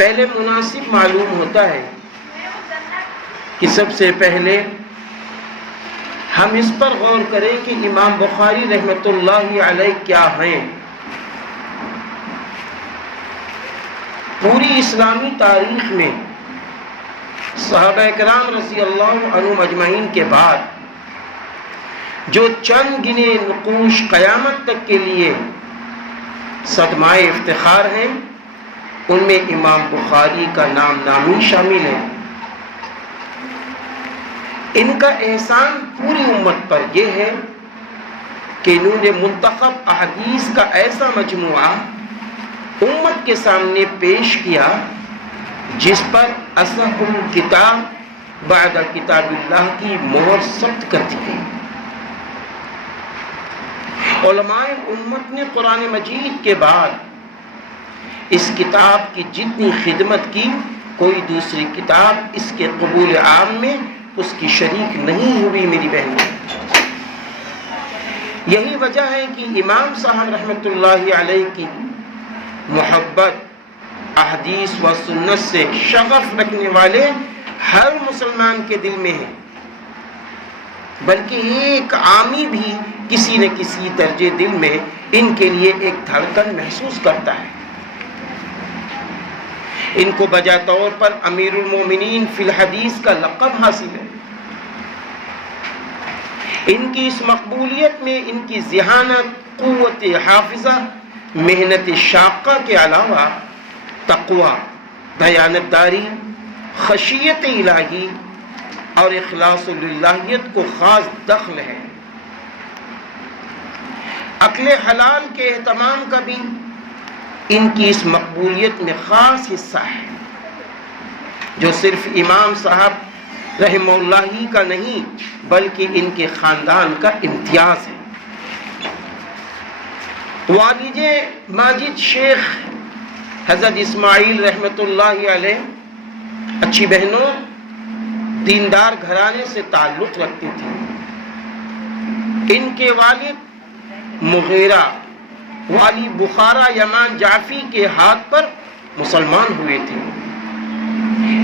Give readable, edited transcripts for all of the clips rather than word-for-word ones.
پہلے مناسب معلوم ہوتا ہے کہ سب سے پہلے ہم اس پر غور کریں کہ امام بخاری رحمۃ اللہ علیہ کیا ہیں۔ پوری اسلامی تاریخ میں صحابہ کرام رضی اللہ عنہم اجمعین کے بعد جو چند گنے نقوش قیامت تک کے لیے صدمہ افتخار ہیں، ان میں امام بخاری کا نام نامی شامل ہے۔ ان کا احسان پوری امت پر یہ ہے کہ انہوں نے منتخب احادیث کا ایسا مجموعہ امت کے سامنے پیش کیا جس پر اصح الکتاب بعد کتاب اللہ کی مہر ثبت کر دی گئی۔ علماء امت نے قرآن مجید کے بعد اس کتاب کی جتنی خدمت کی، کوئی دوسری کتاب اس کے قبول عام میں اس کی شریک نہیں ہوئی میری بہنوں۔ یہی وجہ ہے کہ امام صاحب رحمۃ اللہ علیہ کی محبت احادیث و سنت سے شغف رکھنے والے ہر مسلمان کے دل میں ہے، بلکہ ایک عامی بھی کسی نہ کسی درجے دل میں ان کے لیے ایک دھڑکن محسوس کرتا ہے۔ ان کو بجا طور پر امیر المومنین فی الحدیث کا لقب حاصل ہے۔ ان کی اس مقبولیت میں ان کی ذہانت، قوت حافظہ، محنت شاقہ کے علاوہ تقوی، دیانتداری، خشیت الہی اور اخلاص للہیت کو خاص دخل ہے۔ عقل حلال کے اہتمام کا بھی ان کی اس مقبولیت میں خاص حصہ ہے، جو صرف امام صاحب رحمہ اللہ ہی کا نہیں بلکہ ان کے خاندان کا امتیاز ہے۔ والد ماجد شیخ حضرت اسماعیل رحمۃ اللہ علیہ اچھی بہنوں دیندار گھرانے سے تعلق رکھتی تھی۔ ان کے والد مغیرہ والی بخارا یمان جعفی کے ہاتھ پر مسلمان ہوئے تھے۔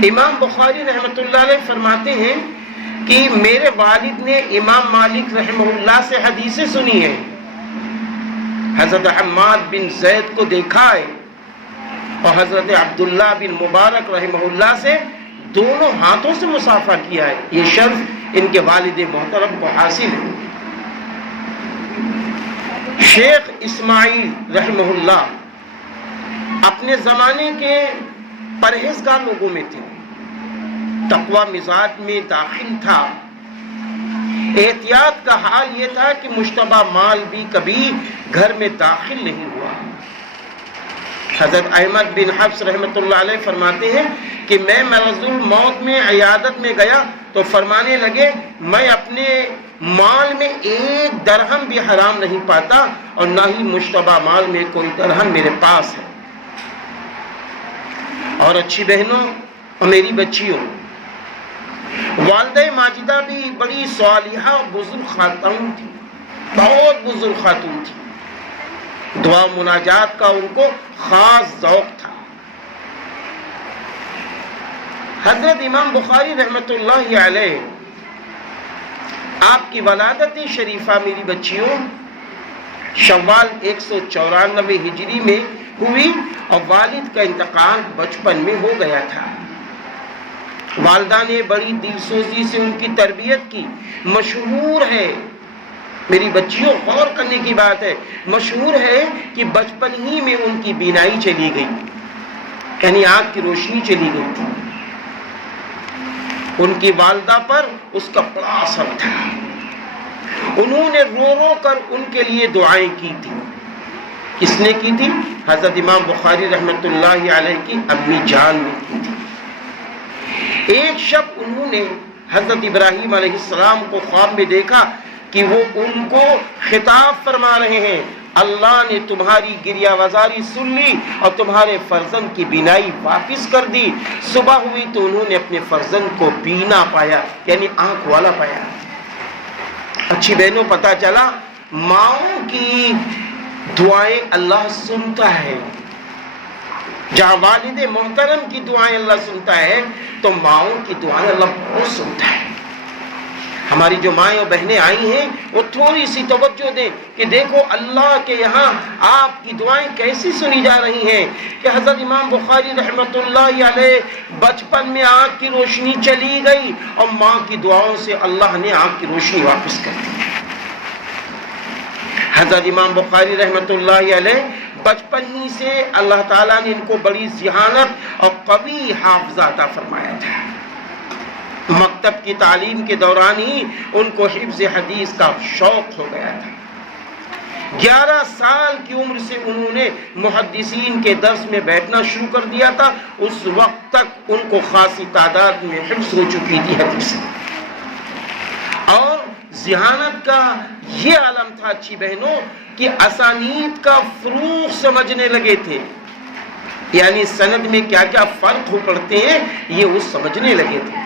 امام بخاری رحمۃ اللہ علیہ فرماتے ہیں کہ میرے والد نے امام مالک رحمہ اللہ سے حدیثیں سنی ہیں، حضرت حماد بن زید کو دیکھا ہے اور حضرت عبداللہ بن مبارک رحمہ اللہ سے دونوں ہاتھوں سے مصافحہ کیا ہے۔ یہ شرف ان کے والد محترم کو حاصل ہے۔ شیخ اسماعیل رحمہ اللہ اپنے زمانے کے پرہیزگار لوگوں میں تھے، تقوی مزاج میں داخل تھا۔ احتیاط کا حال یہ تھا کہ مشتبہ مال بھی کبھی گھر میں داخل نہیں ہوا۔ حضرت احمد بن حفص رحمۃ اللہ علیہ فرماتے ہیں کہ میں مرض الموت میں عیادت میں گیا تو فرمانے لگے میں اپنے مال میں ایک درہم بھی حرام نہیں پاتا اور نہ ہی مشتبہ مال میں کوئی درہم میرے پاس ہے۔ اور اچھی بہنوں اور میری بچیوں، والدہ ماجدہ بھی بڑی صالحہ اور بزرگ خاتون تھی، بہت بزرگ خاتون تھی۔ دعا مناجات کا ان کو خاص ذوق تھا۔ حضرت امام بخاری رحمۃ اللہ علیہ آپ کی ولادت شریفہ میری بچیوں شوال 194 ہجری میں ہوئی اور والد کا انتقال بچپن میں ہو گیا تھا۔ والدہ نے بڑی دلسوزی سے ان کی تربیت کی۔ مشہور ہے میری بچیوں، غور کرنے کی بات ہے، مشہور ہے کہ بچپن ہی میں ان کی بینائی چلی گئی، یعنی آنکھ کی روشنی چلی گئی تھی۔ ان کی والدہ پر اس کا بڑا اثر تھا۔ انہوں نے رو رو کر ان کے لیے دعائیں کی تھی۔ کس نے کی تھی؟ حضرت امام بخاری رحمۃ اللہ علیہ کی امی جان نے کی تھی۔ ایک شب انہوں نے حضرت ابراہیم علیہ السلام کو خواب میں دیکھا کہ وہ ان کو خطاب فرما رہے ہیں، اللہ نے تمہاری گریہ وزاری سن لی اور تمہارے فرزند کی بینائی واپس کر دی۔ صبح ہوئی تو انہوں نے اپنے فرزند کو بینا پایا، یعنی آنکھ والا پایا۔ اچھی بہنوں، پتہ چلا ماؤں کی دعائیں اللہ سنتا ہے۔ جہاں والد محترم کی دعائیں اللہ سنتا ہے تو ماؤں کی دعائیں اللہ بہت سنتا ہے۔ ہماری جو مائیں اور بہنیں آئی ہیں وہ تھوڑی سی توجہ دیں کہ دیکھو اللہ کے یہاں آپ کی دعائیں کیسی سنی جا رہی ہیں، کہ حضرت امام بخاری رحمۃ اللہ علیہ بچپن میں آنکھ کی روشنی چلی گئی اور ماں کی دعاؤں سے اللہ نے آنکھ کی روشنی واپس کر دی۔ حضرت امام بخاری رحمۃ اللہ علیہ بچپن ہی سے اللہ تعالیٰ نے ان کو بڑی ذہانت اور قوی حافظہ عطا فرمایا تھا۔ مکتب کی تعلیم کے دوران ہی ان کو حفظ حدیث کا شوق ہو گیا تھا۔ 11 سال کی عمر سے انہوں نے محدثین کے درس میں بیٹھنا شروع کر دیا تھا۔ اس وقت تک ان کو خاصی تعداد میں حفظ ہو چکی تھی حدیث، اور ذہانت کا یہ عالم تھا اچھی بہنوں کہ اسانید کا فروغ سمجھنے لگے تھے، یعنی سند میں کیا کیا فرق ہو پڑتے ہیں یہ وہ سمجھنے لگے تھے۔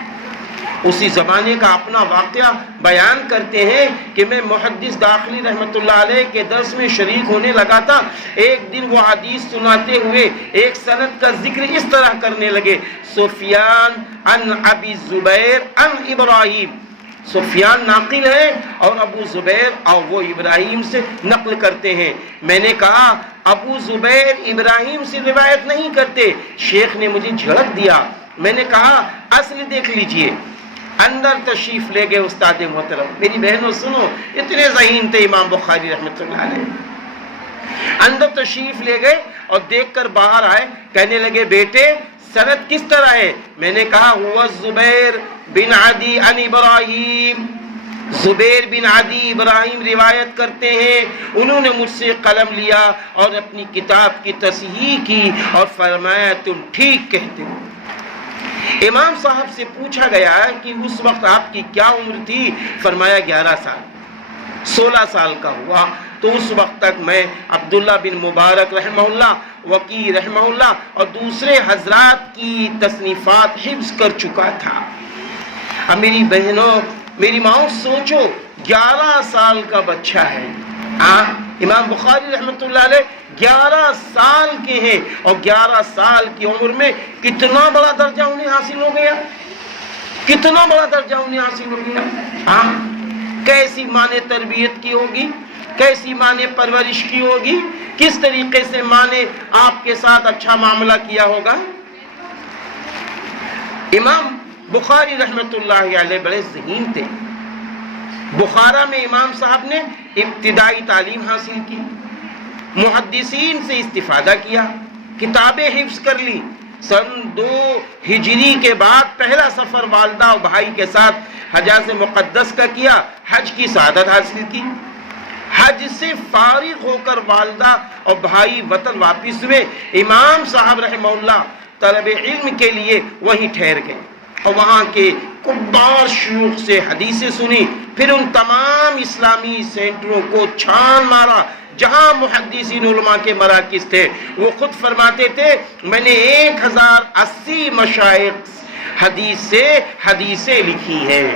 اسی زمانے کا اپنا واقعہ بیان کرتے ہیں کہ میں محدث داخلی رحمۃ اللہ علیہ کے درس میں شریک ہونے لگا تھا۔ ایک دن وہ حدیث سناتے ہوئے ایک سند کا ذکر اس طرح کرنے لگے، سفیان عن ابی زبیر عن ابراہیم، سفیان ناقل ہے اور ابو زبیر اور وہ ابراہیم سے نقل کرتے ہیں۔ میں نے کہا ابو زبیر ابراہیم سے روایت نہیں کرتے۔ شیخ نے مجھے جھڑک دیا۔ میں نے کہا اصل دیکھ لیجئے۔ اندر تشریف لے گئے استاد محترم، میری بہنوں سنو، اتنے ذہین تھے امام بخاری رحمۃ اللہ علیہ۔ اندر تشریف لے گئے اور دیکھ کر باہر آئے، کہنے لگے بیٹے سند کس طرح ہے؟ میں نے کہا ہوا زبیر بن عدی عن ابراہیم، زبیر بن عدی ابراہیم روایت کرتے ہیں، انہوں نے مجھ سے قلم لیا اور اپنی کتاب کی تصحیح کی اور فرمایا تم ٹھیک کہتے ہو۔ امام صاحب سے پوچھا گیا کہ اس وقت آپ کی کیا عمر تھی؟ فرمایا 11 سال۔ 16 سال کا ہوا تو اس وقت تک میں عبداللہ بن مبارک رحمہ اللہ، وکی رحمہ اللہ اور دوسرے حضرات کی تصنیفات حفظ کر چکا تھا۔ اب میری بہنوں، میری ماؤں سوچو 11 سال کا بچہ ہے، امام بخاری رحمۃ اللہ علیہ 11 سال کے ہیں اور 11 سال کی عمر میں کتنا بڑا درجہ انہیں حاصل ہو گیا، کتنا بڑا درجہ انہیں حاصل ہو گیا۔ کیسی ماں نے تربیت کی ہوگی، کیسی ماں نے پرورش کی ہوگی، کس طریقے سے ماں نے آپ کے ساتھ اچھا معاملہ کیا ہوگا۔ امام بخاری رحمۃ اللہ علیہ بڑے ذہین تھے۔ بخارا میں امام صاحب نے ابتدائی تعلیم حاصل کی، محدثین سے استفادہ کیا، کتابیں حفظ کر لی۔ سن 2 ہجری کے بعد پہلا سفر والدہ اور بھائی کے ساتھ حجاز مقدس کا کیا، حج کی سعادت حاصل کی۔ حج سے فارغ ہو کر والدہ اور بھائی وطن واپس ہوئے۔ امام صاحب رحمہ اللہ طلب علم کے لیے وہیں ٹھہر گئے اور وہاں کے کبار شیوخ سے حدیثیں سنی، پھر ان تمام اسلامی سینٹروں کو چھان مارا جہاں محدثین علماء کے مراکز تھے۔ وہ خود فرماتے تھے میں نے 1080 مشائخ حدیث سے حدیثیں لکھی ہیں۔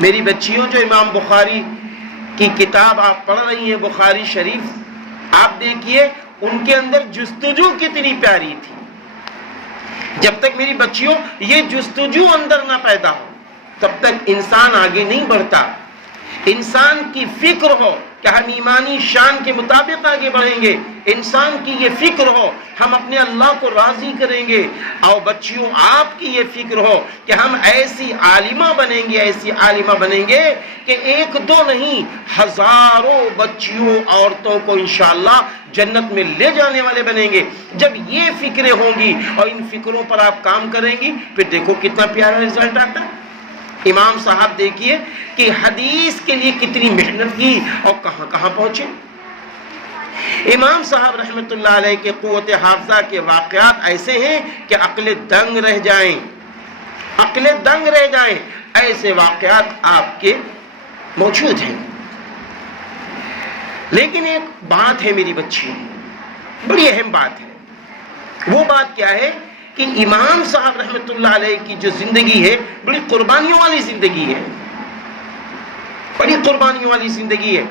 میری بچیوں، جو امام بخاری کی کتاب آپ پڑھ رہی ہیں بخاری شریف، آپ دیکھیے ان کے اندر جستجو کتنی پیاری تھی۔ جب تک میری بچیوں یہ جستجو اندر نہ پیدا ہو تب تک انسان آگے نہیں بڑھتا۔ انسان کی فکر ہو کہ ہم ایمانی شان کے مطابق آگے بڑھیں گے، انسان کی یہ فکر ہو ہم اپنے اللہ کو راضی کریں گے، اور بچیوں آپ کی یہ فکر ہو کہ ہم ایسی عالمہ بنیں گے، ایسی عالمہ بنیں گے کہ 1-2 نہیں ہزاروں بچیوں عورتوں کو انشاءاللہ جنت میں لے جانے والے بنیں گے۔ جب یہ فکریں ہوں گی اور ان فکروں پر آپ کام کریں گی پھر دیکھو کتنا پیارا رزلٹ آتا ہے۔ امام صاحب دیکھیے کہ حدیث کے لیے کتنی محنت کی اور کہاں کہاں پہنچے۔ امام صاحب رحمۃ اللہ علیہ کے قوت حافظہ کے واقعات ایسے ہیں کہ عقل دنگ رہ جائیں، عقل دنگ رہ جائیں، ایسے واقعات آپ کے موجود ہیں۔ لیکن ایک بات ہے میری بچی، بڑی اہم بات ہے۔ وہ بات کیا ہے کہ امام صاحب رحمۃ اللہ علیہ کی جو زندگی ہے بڑی قربانیوں والی زندگی ہے، بڑی قربانیوں والی زندگی ہے۔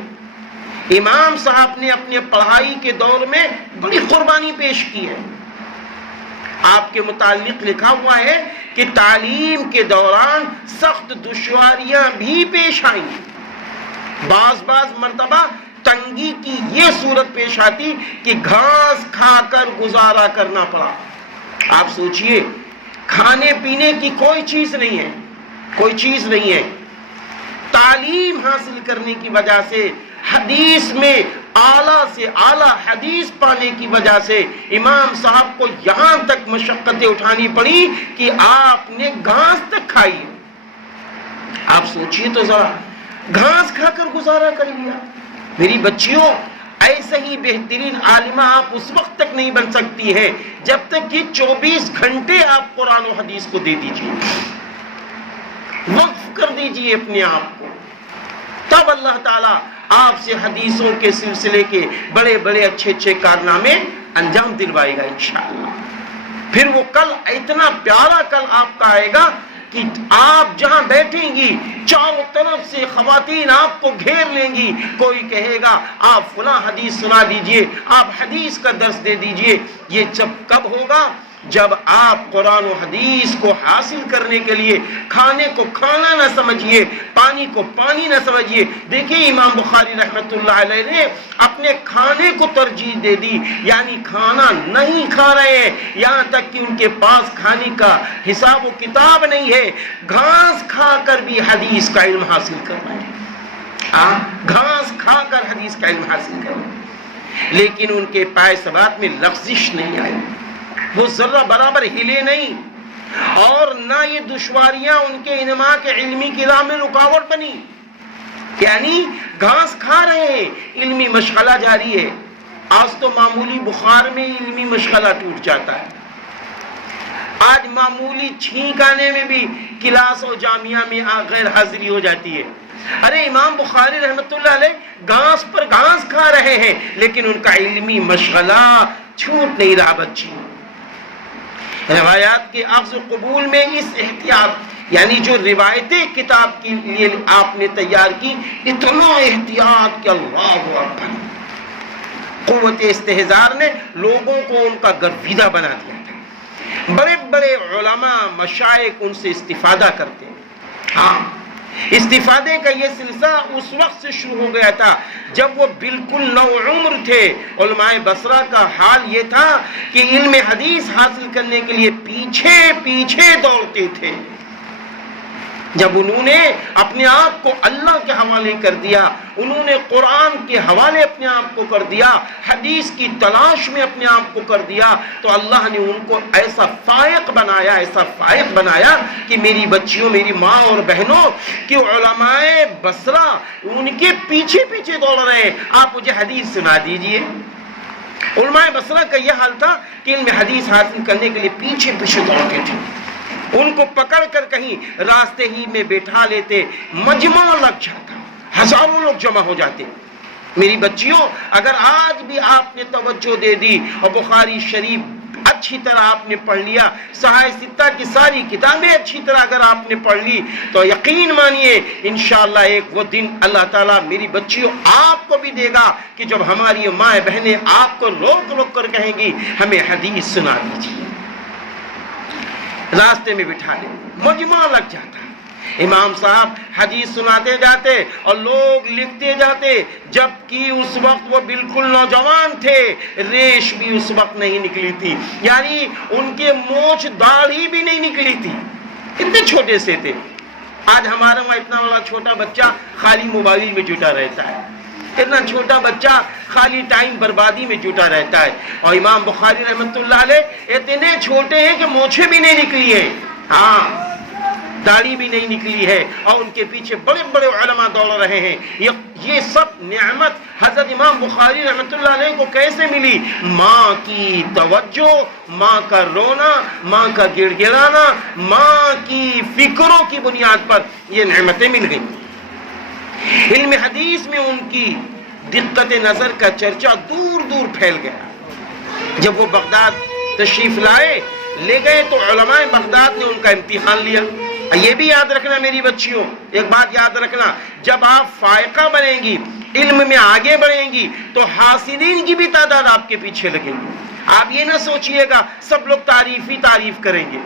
امام صاحب نے اپنے پڑھائی کے دور میں بڑی قربانی پیش کی ہے۔ آپ کے متعلق لکھا ہوا ہے کہ تعلیم کے دوران سخت دشواریاں بھی پیش آئیں، بعض مرتبہ تنگی کی یہ صورت پیش آتی کہ گھاس کھا کر گزارا کرنا پڑا۔ آپ سوچئے، کھانے پینے کی کوئی چیز نہیں ہے، کوئی چیز نہیں ہے، تعلیم حاصل کرنے کی وجہ سے، حدیث میں اعلیٰ سے اعلیٰ حدیث پانے کی وجہ سے امام صاحب کو یہاں تک مشقتیں اٹھانی پڑی کہ آپ نے گھاس تک کھائی۔ آپ سوچئے تو ذرا، گھاس کھا کر گزارا کر لیا۔ میری بچیوں، ایسے ہی بہترین عالمہ آپ اس وقت تک نہیں بن سکتی ہے جب تک کہ 24 گھنٹے آپ قرآن و حدیث کو دے دیجئے، وقف کر دیجئے اپنے آپ کو، تب اللہ تعالیٰ آپ سے حدیثوں کے سلسلے کے بڑے بڑے اچھے کارنامے انجام دلوائے گا انشاءاللہ۔ پھر وہ کل اتنا پیارا کل آپ کا آئے گا کہ آپ جہاں بیٹھیں گی چاروں طرف سے خواتین آپ کو گھیر لیں گی، کوئی کہے گا آپ فلاں حدیث سنا دیجئے، آپ حدیث کا درس دے دیجئے۔ یہ جب کب ہوگا؟ جب آپ قرآن و حدیث کو حاصل کرنے کے لیے کھانے کو کھانا نہ سمجھیے، پانی کو پانی نہ سمجھیے۔ دیکھیں امام بخاری رحمت اللہ علیہ نے اپنے کھانے کو ترجیح دے دی، یعنی کھانا نہیں کھا رہے ہیں، یہاں تک کہ ان کے پاس کھانے کا حساب و کتاب نہیں ہے، گھاس کھا کر بھی حدیث کا علم حاصل کر رہے ہیں، گھاس کھا کر حدیث کا علم حاصل کر رہے ہیں، لیکن ان کے پائے ثبات میں لغزش نہیں آئی، وہ ذرہ برابر ہلے نہیں، اور نہ یہ دشواریاں ان کے انما کے علمی کی راہ میں رکاوٹ بنی۔ یعنی گھاس کھا رہے ہیں، علمی مشغلہ جاری ہے۔ آج تو معمولی بخار میں علمی مشغلہ ٹوٹ جاتا ہے، آج معمولی چھینک آنے میں بھی کلاس اور جامعہ میں غیر حاضری ہو جاتی ہے۔ ارے امام بخاری رحمت اللہ علیہ گھاس پر گھاس کھا رہے ہیں، لیکن ان کا علمی مشغلہ چھوٹ نہیں رہا بچی۔ روایات کے اخذ و قبول میں اس احتیاط، یعنی جو روایتیں کتاب کے لیے آپ نے تیار کی، اتنا احتیاط کہ اللہ اکبر، قوت استحضار نے لوگوں کو ان کا گرویدہ بنا دیا تھا۔ بڑے بڑے علماء مشائخ ان سے استفادہ کرتے ہیں۔ ہاں، استفادے کا یہ سلسلہ اس وقت سے شروع ہو گیا تھا جب وہ بالکل نو عمر تھے۔ علماء بصرہ کا حال یہ تھا کہ علم حدیث حاصل کرنے کے لیے پیچھے پیچھے دوڑتے تھے۔ جب انہوں نے اپنے آپ کو اللہ کے حوالے کر دیا، انہوں نے قرآن کے حوالے اپنے آپ کو کر دیا، حدیث کی تلاش میں اپنے آپ کو کر دیا، تو اللہ نے ان کو ایسا فائق بنایا، ایسا فائق بنایا کہ میری بچیوں، میری ماں اور بہنوں، کہ علماء بصرہ ان کے پیچھے پیچھے دوڑ رہے ہیں، آپ مجھے حدیث سنا دیجئے۔ علماء بصرہ کا یہ حال تھا کہ علم حدیث حاصل کرنے کے لیے پیچھے پیچھے دوڑتے تھے، ان کو پکڑ کر کہیں راستے ہی میں بیٹھا لیتے، مجمع لگ جاتا، ہزاروں لوگ جمع ہو جاتے۔ میری بچیوں، اگر آج بھی آپ نے توجہ دے دی اور بخاری شریف اچھی طرح آپ نے پڑھ لیا، صحاح ستہ کی ساری کتابیں اچھی طرح اگر آپ نے پڑھ لی، تو یقین مانیے انشاءاللہ ایک وہ دن اللہ تعالیٰ میری بچیوں آپ کو بھی دے گا کہ جب ہماری ماں بہنیں آپ کو روک روک کر کہیں گی ہمیں حدیث سنا دیجیے، راستے میں بٹھا لیں، مجمع لگ جاتا ہے۔ امام صاحب حدیث سناتے جاتے اور لوگ لکھتے جاتے، جبکہ اس وقت وہ بالکل نوجوان تھے، ریش بھی اس وقت نہیں نکلی تھی، یعنی ان کے مونچھ داڑھی بھی نہیں نکلی تھی، اتنے چھوٹے سے تھے۔ آج ہمارا وہاں اتنا بڑا چھوٹا بچہ خالی موبائل میں جٹا رہتا ہے، اتنا چھوٹا بچہ خالی ٹائم بربادی میں جٹا رہتا ہے، اور امام بخاری رحمت اللہ علیہ اتنے چھوٹے ہیں کہ مونچھیں بھی نہیں نکلی ہیں، ہاں داڑھی بھی نہیں نکلی ہے، اور ان کے پیچھے بڑے بڑے علماء دوڑ رہے ہیں۔ یہ سب نعمت حضرت امام بخاری رحمت اللہ علیہ کو کیسے ملی؟ ماں کی توجہ، ماں کا رونا، ماں کا گڑ گڑانا، ماں کی فکروں کی بنیاد پر یہ نعمتیں مل گئیں۔ علم حدیث میں ان کی دقت نظر کا چرچا دور دور پھیل گیا۔ جب وہ بغداد تشریف لے گئے تو علماء بغداد نے ان کا امتحان لیا۔ یہ بھی یاد رکھنا میری بچیوں، ایک بات یاد رکھنا، جب آپ فائقہ بنیں گی، علم میں آگے بڑھیں گی، تو حاسدین کی بھی تعداد آپ کے پیچھے لگیں گی۔ آپ یہ نہ سوچئے گا سب لوگ تعریف ہی تعریف کریں گے،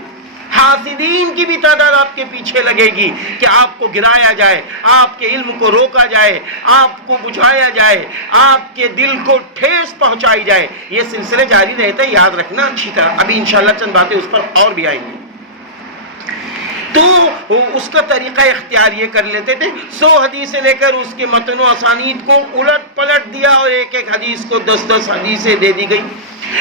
حاسدین کی بھی تعداد آپ کے پیچھے لگے گی کہ آپ کو گرایا جائے، آپ کے علم کو روکا جائے، آپ کو بجھایا جائے، آپ کے دل کو ٹھیس پہنچائی جائے۔ یہ سلسلے جاری رہتا ہے، یاد رکھنا اچھی طرح، ابھی انشاءاللہ چند باتیں اس پر اور بھی آئیں گی۔ تو اس کا طریقہ اختیار یہ کر لیتے تھے، 100 حدیثیں لے کر اس کے متن و اسانید کو الٹ پلٹ دیا اور ایک ایک حدیث کو 10 حدیثیں دے دی گئی۔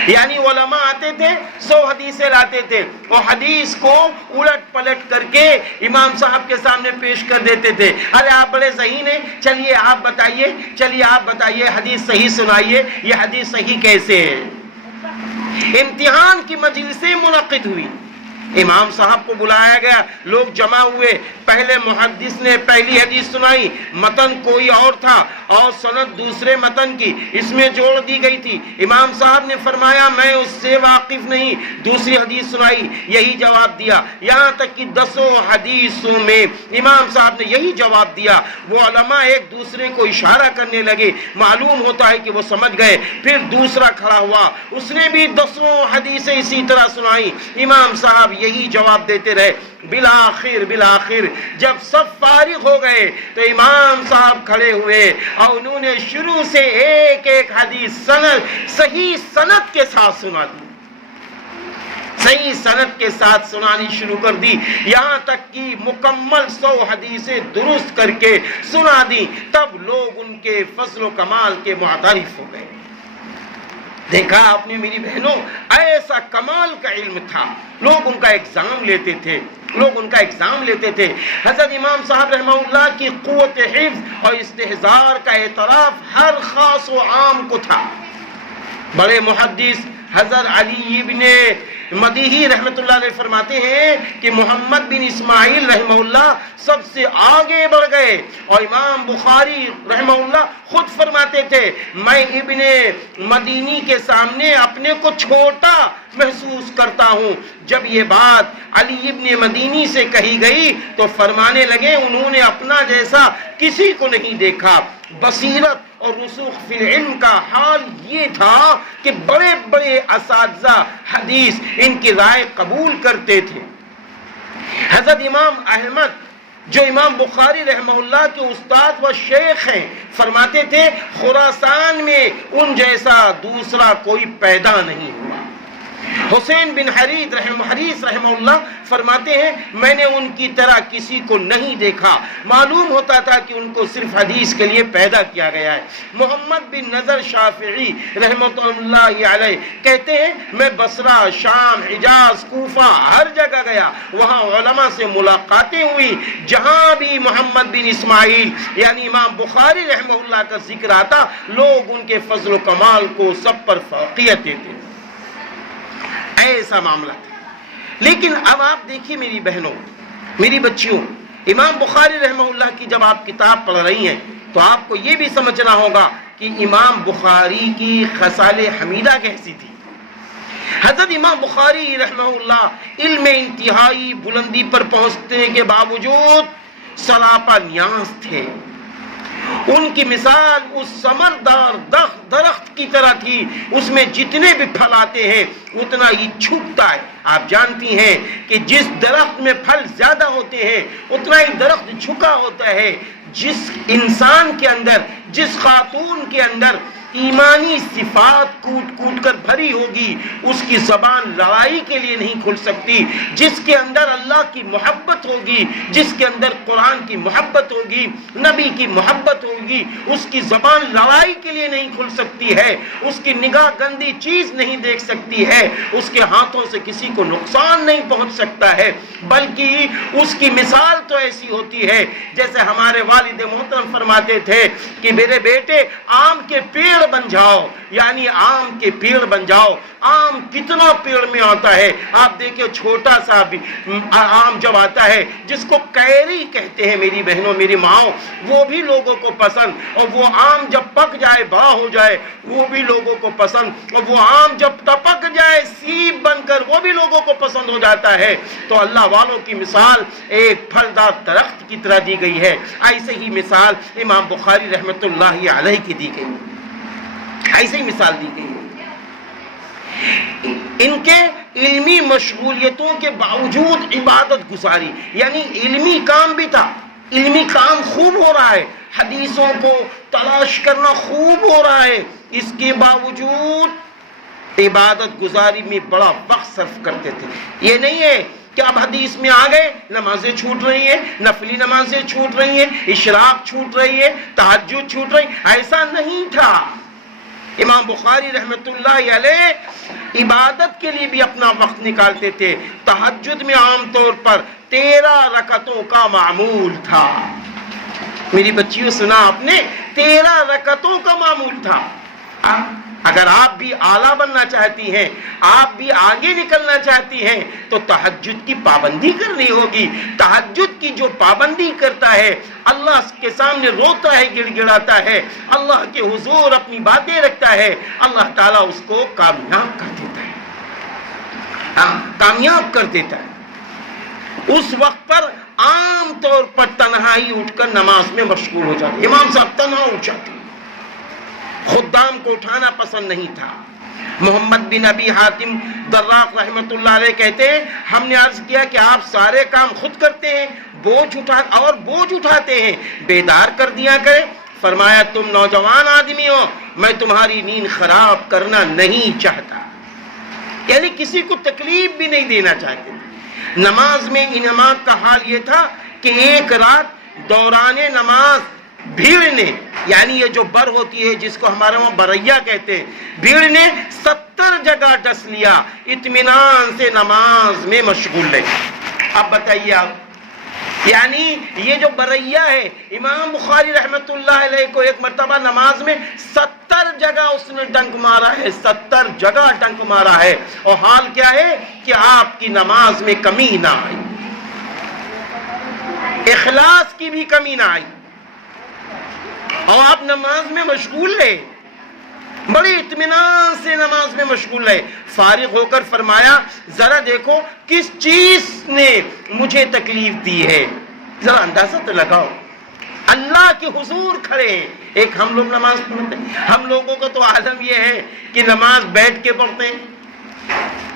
یعنی علماء آتے تھے 100 حدیثیں لاتے تھے اور حدیث کو الٹ پلٹ کر کے امام صاحب کے سامنے پیش کر دیتے تھے۔ ارے آپ بڑے ذہین ہیں، چلیے آپ بتائیے حدیث صحیح سنائیے، یہ حدیث صحیح کیسے ہے؟ امتحان کی مجلسیں منعقد ہوئی، امام صاحب کو بلایا گیا، لوگ جمع ہوئے، پہلے محدث نے پہلی حدیث سنائی، متن کوئی اور تھا اور سند دوسرے متن کی اس میں جوڑ دی گئی تھی، امام صاحب نے فرمایا میں اس سے واقف نہیں، دوسری حدیث سنائی، یہی جواب دیا، یہاں تک کہ 10 حدیثوں میں امام صاحب نے یہی جواب دیا۔ وہ علماء ایک دوسرے کو اشارہ کرنے لگے، معلوم ہوتا ہے کہ وہ سمجھ گئے۔ پھر دوسرا کھڑا ہوا، اس نے بھی 10 حدیثیں اسی طرح سنائی، امام صاحب یہی جواب دیتے رہے۔ بالآخر جب سب فارغ ہو گئے تو امام صاحب کھڑے ہوئے اور انہوں نے شروع سے ایک ایک حدیث صحیح سند کے ساتھ سنا دی، صحیح سند کے ساتھ سنانی شروع کر دی، یہاں تک کہ مکمل 100 حدیثیں درست کر کے سنا دی۔ تب لوگ ان کے فضل و کمال کے معترف ہو گئے۔ دیکھا آپ نے میری بہنوں، ایسا کمال کا علم تھا، لوگ ان کا ایگزام لیتے تھے۔ حضرت امام صاحب رحمہ اللہ کی قوت حفظ اور استحضار کا اعتراف ہر خاص و عام کو تھا۔ بڑے محدث حضرت علی ابن مدیحی رحمۃ اللہ علیہ فرماتے ہیں کہ محمد بن اسماعیل رحمہ اللہ سب سے آگے بڑھ گئے، اور امام بخاری رحمہ اللہ خود فرماتے تھے میں ابن مدینی کے سامنے اپنے کو چھوٹا محسوس کرتا ہوں۔ جب یہ بات علی ابن مدینی سے کہی گئی تو فرمانے لگے انہوں نے اپنا جیسا کسی کو نہیں دیکھا۔ بصیرت اور رسوخ فی العلم کا حال یہ تھا کہ بڑے بڑے اساتذہ حدیث ان کی رائے قبول کرتے تھے۔ حضرت امام احمد جو امام بخاری رحمہ اللہ کے استاد و شیخ ہیں فرماتے تھے خراسان میں ان جیسا دوسرا کوئی پیدا نہیں ہوا۔ حسین بن حریث رحمہ اللہ فرماتے ہیں میں نے ان کی طرح کسی کو نہیں دیکھا، معلوم ہوتا تھا کہ ان کو صرف حدیث کے لیے پیدا کیا گیا ہے۔ محمد بن نظر شافعی رحمۃ اللہ علیہ کہتے ہیں میں بصرہ، شام، حجاز، کوفہ ہر جگہ گیا، وہاں علماء سے ملاقاتیں ہوئی، جہاں بھی محمد بن اسماعیل یعنی امام بخاری رحمہ اللہ کا ذکر آتا لوگ ان کے فضل و کمال کو سب پر فوقیت دیتے، ایسا معاملہ تھا۔ لیکن اب آپ دیکھیے میری بہنوں، میری بچیوں، امام بخاری رحمہ اللہ کی جب آپ کتاب پڑھ رہی ہیں تو آپ کو یہ بھی سمجھنا ہوگا کہ امام بخاری کی خصال حمیدہ کیسی تھی۔ حضرت امام بخاری رحمہ اللہ علم انتہائی بلندی پر پہنچنے کے باوجود سراپا نیاز تھے۔ ان کی مثال اس ثمردار درخت کی طرح تھی، اس میں جتنے بھی پھل آتے ہیں اتنا ہی چھپتا ہے۔ آپ جانتی ہیں کہ جس درخت میں پھل زیادہ ہوتے ہیں اتنا ہی درخت جھکا ہوتا ہے۔ جس انسان کے اندر، جس خاتون کے اندر ایمانی صفات کوٹ کر بھری ہوگی اس کی زبان لڑائی کے لیے نہیں کھل سکتی۔ جس کے اندر اللہ کی محبت ہوگی، جس کے اندر قرآن کی محبت ہوگی، نبی کی محبت ہوگی، اس کی زبان لڑائی کے لیے نہیں کھل سکتی ہے، اس کی نگاہ گندی چیز نہیں دیکھ سکتی ہے، اس کے ہاتھوں سے کسی کو نقصان نہیں پہنچ سکتا ہے، بلکہ اس کی مثال تو ایسی ہوتی ہے جیسے ہمارے والد محترم فرماتے تھے کہ میرے بیٹے آم کے پیڑ بن جاؤ، یعنی آم کے پیڑ بن جاؤ۔ آم کتنا پیڑ میں آتا ہے، آپ دیکھیں چھوٹا سا بھی آم جب آتا ہے جس کو کیری کہتے ہیں میری بہنوں میری ماؤں، وہ بھی لوگوں کو پسند، اور وہ آم جب پک جائے بڑا ہو جائے وہ بھی لوگوں کو پسند، اور وہ آم جب ٹپک جائے سیب بن کر وہ بھی لوگوں کو پسند ہو جاتا ہے۔ تو اللہ والوں کی مثال ایک پھلدار درخت کی طرح دی گئی ہے، ایسے ہی مثال امام بخاری رحمۃ اللہ علیہ کی دی گئی، ایسے ہی مثال دی گئی ہے۔ ان کے علمی مشغولیتوں کے باوجود عبادت گزاری، یعنی علمی کام بھی تھا، علمی کام خوب ہو رہا ہے، حدیثوں کو تلاش کرنا خوب ہو رہا ہے، اس کے باوجود عبادت گزاری میں بڑا وقت صرف کرتے تھے۔ یہ نہیں ہے کہ اب حدیث میں آ گئے نمازیں چھوٹ رہی ہیں، نفلی نمازیں چھوٹ رہی ہیں، اشراق چھوٹ رہی ہے، تہجد چھوٹ رہی، ایسا نہیں تھا۔ امام بخاری رحمت اللہ علیہ عبادت کے لیے بھی اپنا وقت نکالتے تھے۔ تہجد میں عام طور پر 13 رکعتوں کا معمول تھا۔ میری بچیوں سنا آپ نے، 13 رکعتوں کا معمول تھا۔ اگر آپ بھی اعلیٰ بننا چاہتی ہیں، آپ بھی آگے نکلنا چاہتی ہیں، تو تہجد کی پابندی کرنی ہوگی۔ تہجد کی جو پابندی کرتا ہے، اللہ کے سامنے روتا ہے، گڑ گڑاتا ہے، اللہ کے حضور اپنی باتیں رکھتا ہے، اللہ تعالیٰ اس کو کامیاب کر دیتا ہے، کامیاب کر دیتا ہے۔ اس وقت پر عام طور پر تنہائی اٹھ کر نماز میں مشغول ہو جاتے، امام صاحب تنہا اٹھ جاتے، خدام کو اٹھانا پسند نہیں تھا۔ محمد بن ابی حاتم دراق رحمت اللہ علیہ کہتے ہیں، ہم نے عرض کیا کہ آپ سارے کام خود کرتے ہیں، بوجھ اٹھاتے ہیں، بیدار کر دیا کریں۔ فرمایا تم نوجوان آدمی ہو، میں تمہاری نیند خراب کرنا نہیں چاہتا، یعنی کسی کو تکلیف بھی نہیں دینا چاہتے۔ نماز میں انہماک کا حال یہ تھا کہ ایک رات دوران نماز بھیڑ نے، یعنی یہ جو بر ہوتی ہے جس کو ہمارے وہاں بریا کہتے ہیں، بھیڑ نے 70 جگہ ڈس لیا، اطمینان سے نماز میں مشغول رہے۔ اب بتائیے آپ، یعنی یہ جو بریا ہے، امام بخاری رحمت اللہ علیہ کو ایک مرتبہ نماز میں 70 جگہ اس نے ڈنک مارا ہے، 70 جگہ ڈنک مارا ہے، اور حال کیا ہے کہ آپ کی نماز میں کمی نہ آئی، اخلاص کی بھی کمی نہ آئی، اور آپ نماز میں مشغول رہے، بڑی اطمینان سے نماز میں مشغول رہے۔ فارغ ہو کر فرمایا ذرا دیکھو کس چیز نے مجھے تکلیف دی ہے، ذرا اندازہ تو لگاؤ۔ اللہ کے حضور کھڑے ہیں، ایک ہم لوگ نماز پڑھتے ہیں، ہم لوگوں کا تو عالم یہ ہے کہ نماز بیٹھ کے پڑھتے ہیں،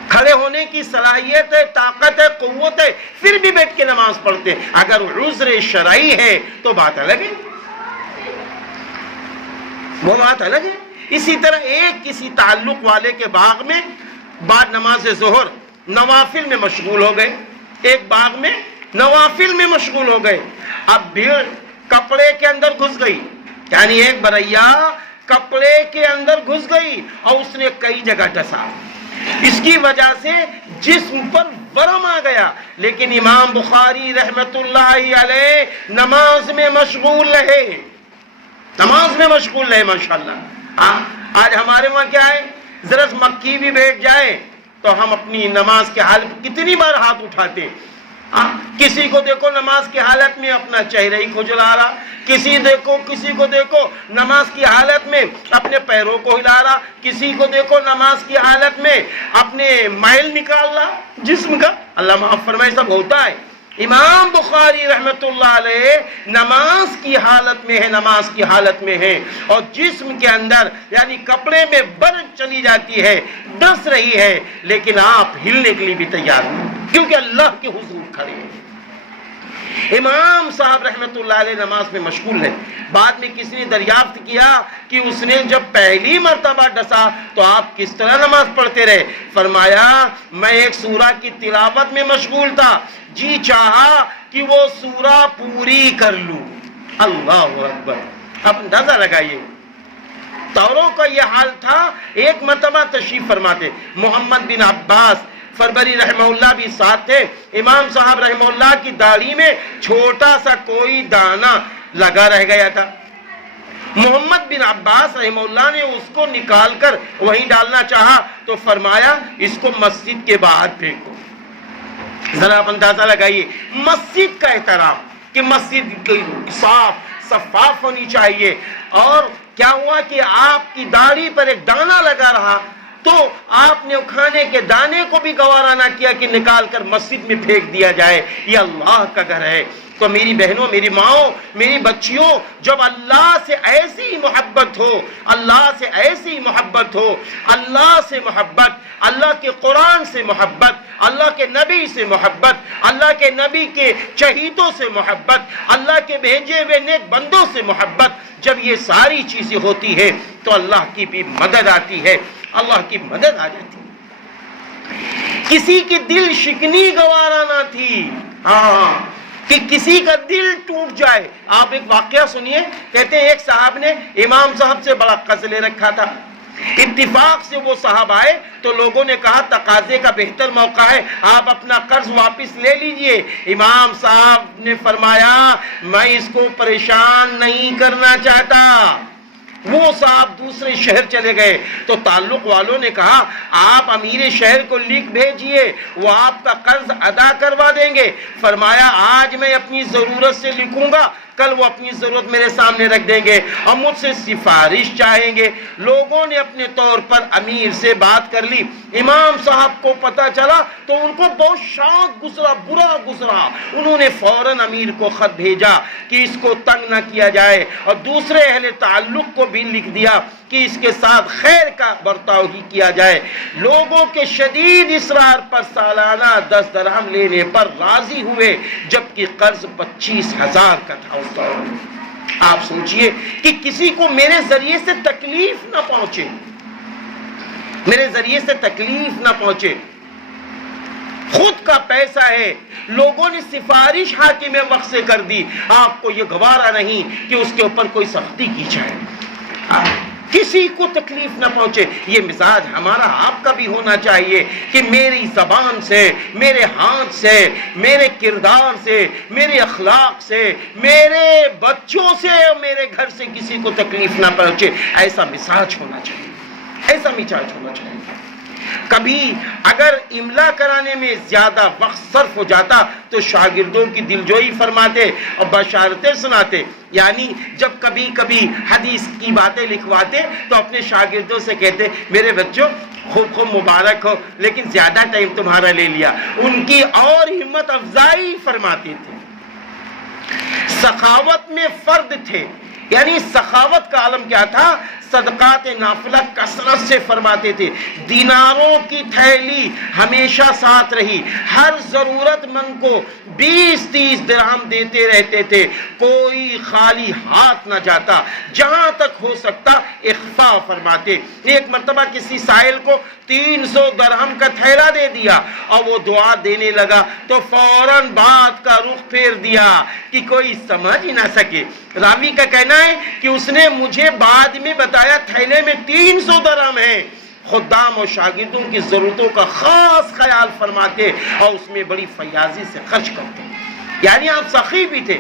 کھڑے ہونے کی صلاحیت ہے، طاقت ہے، قوت ہے، پھر بھی بیٹھ کے نماز پڑھتے ہیں۔ اگر عذر شرعی ہے تو بات الگ ہے، وہ بات الگ ہے۔ اسی طرح ایک کسی تعلق والے کے باغ میں بعد نماز ظہر نوافل میں مشغول ہو گئے، ایک باغ میں نوافل میں مشغول ہو گئے، اب بھیڑ کپڑے کے اندر گھس گئی، یعنی ایک بریا کپڑے کے اندر گھس گئی اور اس نے کئی جگہ ڈسا، اس کی وجہ سے جسم پر ورم آ گیا، لیکن امام بخاری رحمت اللہ علیہ نماز میں مشغول رہے، نماز میں مشغول رہے۔ ماشاءاللہ آج ہمارے وہاں کیا ہے، ذرا مکی بھی بیٹھ جائے تو ہم اپنی نماز کے حالت کتنی بار ہاتھ اٹھاتے ہیں، کسی کو دیکھو نماز کی حالت میں اپنا چہرہ ہی کھجلا رہا، کسی کو دیکھو نماز کی حالت میں اپنے پیروں کو ہلا رہا، کسی کو دیکھو نماز کی حالت میں اپنے میل نکال رہا جسم کا، اللہ معاف فرمائے، سب ہوتا ہے۔ امام بخاری رحمت اللہ علیہ نماز کی حالت میں ہے، نماز کی حالت میں ہے، اور جسم کے اندر یعنی کپڑے میں برد چلی جاتی ہے، ڈس رہی ہے، لیکن آپ ہلنے کے لیے بھی تیار نہیں، کیونکہ اللہ کے حضور کھڑے ہیں۔ امام صاحب رحمت اللہ علیہ نماز میں مشغول ہے۔ بعد میں کسی نے دریافت کیا کہ اس نے جب پہلی مرتبہ ڈسا تو آپ کس طرح نماز پڑھتے رہے؟ فرمایا میں ایک سورہ کی تلاوت میں مشغول تھا، جی چاہا کہ وہ سورہ پوری کر لوں۔ اللہ اکبر! اب اندازہ لگائیے، توروں کا یہ حال تھا۔ ایک مرتبہ تشریف فرماتے محمد بن عباس فربری رحمہ اللہ بھی ساتھ تھے، امام صاحب رحمہ اللہ کی داڑھی میں چھوٹا سا کوئی دانہ لگا رہ گیا تھا، محمد بن عباس رحمہ اللہ نے اس کو نکال کر وہیں ڈالنا چاہا تو فرمایا اس کو مسجد کے باہر پھینکو۔ ذرا آپ اندازہ لگائیے مسجد کا احترام کہ مسجد صاف شفاف ہونی چاہیے، اور کیا ہوا کہ آپ کی داڑھی پر ایک دانہ لگا رہا، تو آپ نے کھانے کے دانے کو بھی گوارا نہ کیا کہ نکال کر مسجد میں پھینک دیا جائے، یہ اللہ کا گھر ہے۔ تو میری بہنوں، میری ماؤں، میری بچیوں، جب اللہ سے ایسی محبت ہو، اللہ سے ایسی محبت ہو، اللہ سے محبت، اللہ کے قرآن سے محبت، اللہ کے نبی سے محبت، اللہ کے نبی کے شہیدوں سے محبت، اللہ کے بھیجے ہوئے نیک بندوں سے محبت، جب یہ ساری چیزیں ہوتی ہے تو اللہ کی بھی مدد آتی ہے، اللہ کی مدد آ جاتی ہے۔ کسی کی دل شکنی گوارا نہ تھی، ہاں، کہ کسی کا دل ٹوٹ جائے۔ آپ ایک واقعہ سنیے، کہتے ہیں ایک صاحب نے امام صاحب سے بڑا قرض لے رکھا تھا، اتفاق سے وہ صاحب آئے تو لوگوں نے کہا تقاضے کا بہتر موقع ہے، آپ اپنا قرض واپس لے لیجئے۔ امام صاحب نے فرمایا میں اس کو پریشان نہیں کرنا چاہتا۔ وہ صاحب دوسرے شہر چلے گئے تو تعلق والوں نے کہا آپ امیر شہر کو لکھ بھیجئے، وہ آپ کا قرض ادا کروا دیں گے۔ فرمایا آج میں اپنی ضرورت سے لکھوں گا، کل وہ اپنی ضرورت میرے سامنے رکھ دیں گے اور مجھ سے سفارش چاہیں گے۔ لوگوں نے اپنے طور پر امیر سے بات کر لی، امام صاحب کو پتا چلا تو ان کو بہت شاق گزرا، برا گزرا۔ انہوں نے فوراً امیر کو خط بھیجا کہ اس کو تنگ نہ کیا جائے، اور دوسرے اہل تعلق کو بھی لکھ دیا کہ اس کے ساتھ خیر کا برتاؤ ہی کیا جائے۔ لوگوں کے شدید اصرار پر سالانہ 10 درہم لینے پر راضی ہوئے، جبکہ قرض 25,000 کا تھا اس دور میں۔ آپ سوچئے کہ کسی کو میرے ذریعے سے تکلیف نہ پہنچے، میرے ذریعے سے تکلیف نہ پہنچے، خود کا پیسہ ہے، لوگوں نے سفارش حاکم وقت سے کر دی، آپ کو یہ گوارا نہیں کہ اس کے اوپر کوئی سختی کی جائے، کسی کو تکلیف نہ پہنچے۔ یہ مزاج ہمارا آپ کا بھی ہونا چاہیے کہ میری زبان سے، میرے ہاتھ سے، میرے کردار سے، میرے اخلاق سے، میرے بچوں سے اور میرے گھر سے کسی کو تکلیف نہ پہنچے۔ ایسا مزاج ہونا چاہیے، ایسا مزاج ہونا چاہیے۔ کبھی اگر املا کرانے میں زیادہ وقت صرف ہو جاتا تو شاگردوں کی دلجوئی فرماتے اور بشارتیں سناتے، یعنی جب کبھی کبھی حدیث کی باتیں لکھواتے تو اپنے شاگردوں سے کہتے میرے بچوں خوب خوب مبارک ہو، لیکن زیادہ ٹائم تمہارا لے لیا، ان کی اور ہمت افزائی فرماتے تھے۔ سخاوت میں فرد تھے، یعنی سخاوت کا عالم کیا تھا؟ صدقات نافلہ کثرت سے فرماتے تھے، دیناروں کی تھیلی ہمیشہ ساتھ رہی، ہر ضرورت مند کو 20-30 درہم دیتے رہتے تھے، کوئی خالی ہاتھ نہ جاتا، جہاں تک ہو سکتا اخفاء فرماتے۔ ایک مرتبہ کسی سائل کو 300 درہم کا تھیلا دے دیا اور وہ دعا دینے لگا تو فوراً بات کا رخ پھیر دیا کہ کوئی سمجھ ہی نہ سکے۔ راوی کا کہنا ہے کہ اس نے مجھے بعد میں بتایا تھیلے میں 300 درہم ہیں۔ خدام اور شاگردوں کی ضرورتوں کا خاص خیال فرماتے اور اس میں بڑی فیاضی سے خرچ کرتے، یعنی آپ سخی بھی تھے،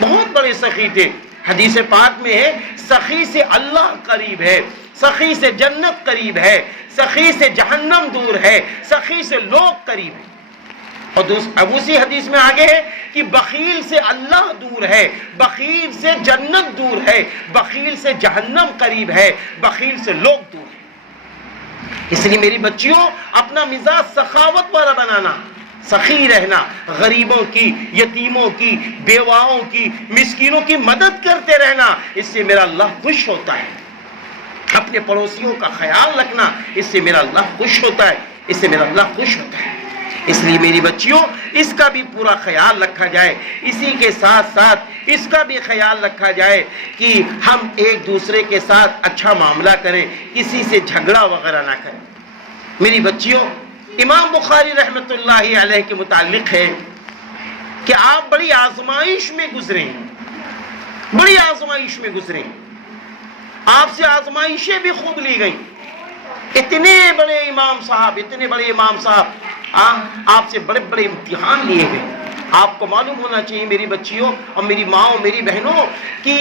بہت بڑے سخی تھے۔ حدیث پاک میں ہے سخی سے اللہ قریب ہے، سخی سے جنت قریب ہے، سخی سے جہنم دور ہے، سخی سے لوگ قریب ہیں۔ اور اب اسی حدیث میں آگے ہے کہ بخیل سے اللہ دور ہے، بخیل سے جنت دور ہے، بخیل سے جہنم قریب ہے، بخیل سے لوگ دور ہے۔ اس لیے میری بچیوں اپنا مزاج سخاوت والا بنانا، سخی رہنا، غریبوں کی، یتیموں کی، بیواؤں کی، مسکینوں کی مدد کرتے رہنا، اس سے میرا اللہ خوش ہوتا ہے۔ اپنے پڑوسیوں کا خیال رکھنا، اس سے میرا اللہ خوش ہوتا ہے، اس سے میرا اللہ خوش ہوتا ہے۔ اس لیے میری بچیوں اس کا بھی پورا خیال رکھا جائے، اسی کے ساتھ ساتھ اس کا بھی خیال رکھا جائے کہ ہم ایک دوسرے کے ساتھ اچھا معاملہ کریں، کسی سے جھگڑا وغیرہ نہ کریں۔ میری بچیوں امام بخاری رحمت اللہ علیہ کے متعلق ہے کہ آپ بڑی آزمائش میں گزرے ہیں، بڑی آزمائش میں گزرے ہیں، آپ سے آزمائشیں بھی خوب لی گئیں۔ اتنے بڑے امام صاحب، اتنے بڑے امام صاحب آپ سے بڑے بڑے امتحان لیے گئے۔ آپ کو معلوم ہونا چاہیے میری بچیوں اور میری ماں میری بہنوں کہ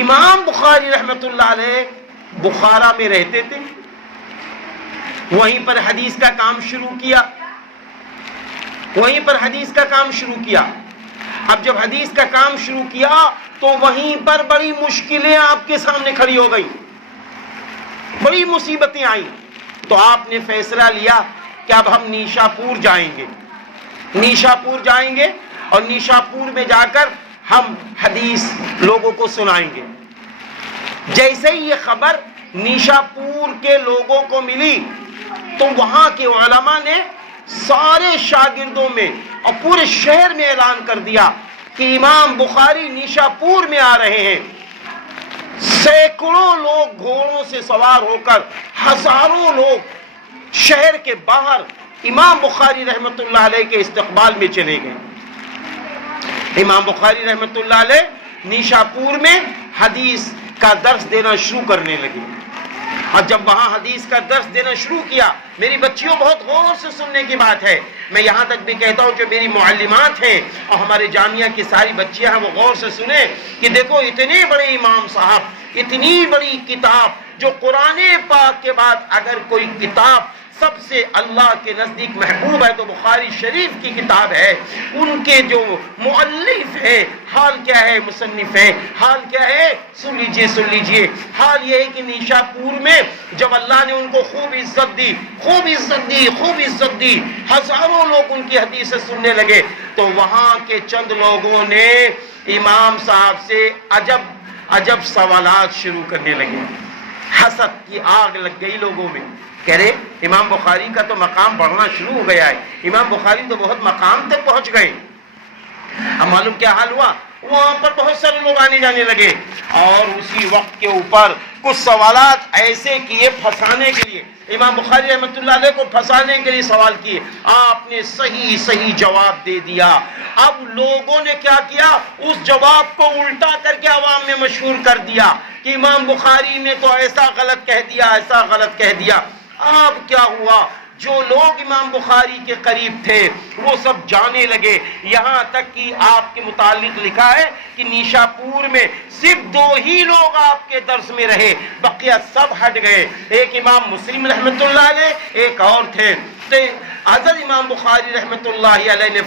امام بخاری رحمت اللہ علیہ بخارا میں رہتے تھے، وہیں پر حدیث کا کام شروع کیا، وہیں پر حدیث کا کام شروع کیا۔ اب جب حدیث کا کام شروع کیا تو وہیں پر بڑی مشکلیں آپ کے سامنے کھڑی ہو گئی، بڑی مصیبتیں آئیں۔ تو آپ نے فیصلہ لیا کہ اب ہم نیشا پور جائیں گے، نیشا پور جائیں گے اور نیشا پور میں جا کر ہم حدیث لوگوں کو سنائیں گے۔ جیسے ہی یہ خبر نیشا پور کے لوگوں کو ملی تو وہاں کے علماء نے سارے شاگردوں میں اور پورے شہر میں اعلان کر دیا کہ امام بخاری نیشا پور میں آ رہے ہیں۔ سینکڑوں لوگ گھوڑوں سے سوار ہو کر، ہزاروں لوگ شہر کے باہر امام بخاری رحمت اللہ علیہ کے استقبال میں چلے گئے۔ امام بخاری رحمت اللہ علیہ نیشا پور میں حدیث کا درس دینا شروع کرنے لگے، اور جب وہاں حدیث کا درس دینا شروع کیا، میری بچیوں بہت غور سے سننے کی بات ہے، میں یہاں تک بھی کہتا ہوں جو میری معلمات ہیں اور ہمارے جامعہ کی ساری بچیاں ہیں وہ غور سے سنیں کہ دیکھو اتنے بڑے امام صاحب، اتنی بڑی کتاب جو قرآن پاک کے بعد اگر کوئی کتاب سب سے اللہ کے نزدیک محبوب ہے تو بخاری شریف کی کتاب ہے، ان کے جو مؤلف ہے حال کیا ہے، مصنف ہے حال کیا ہے، سن لیجئے حال یہ ہے کہ نیشا پور میں جب اللہ نے ان کو خوب عزت دی، ہزاروں لوگ ان کی حدیث سننے لگے، تو وہاں کے چند لوگوں نے امام صاحب سے عجب سوالات شروع کرنے لگے۔ حسد کی آگ لگ گئی لوگوں میں، کہہ رہے امام بخاری کا تو مقام بڑھنا شروع ہو گیا ہے، امام بخاری تو بہت مقام تک پہنچ گئے۔ اب معلوم کیا حال ہوا، وہاں پر بہت سارے لوگ آنے جانے لگے، اور اسی وقت کے اوپر کچھ سوالات ایسے کیے پھنسانے کے لیے، امام بخاری رحمۃ اللہ علیہ کو پھنسانے کے لیے سوال کیے، آپ نے صحیح جواب دے دیا۔ اب لوگوں نے کیا کیا، اس جواب کو الٹا کر کے عوام میں مشہور کر دیا کہ امام بخاری نے تو ایسا غلط کہہ دیا۔ اب کیا ہوا، جو لوگ امام بخاری کے قریب تھے وہ سب جانے لگے، یہاں تک کہ آپ کے متعلق لکھا ہے کہ نیشا پور میں صرف 2 ہی لوگ آپ کے درس میں رہے، بقیہ سب ہٹ گئے، ایک امام مسلم رحمت اللہ علیہ، ایک اور تھے۔ حضرت امام بخاری رحمت اللہ علیہ نے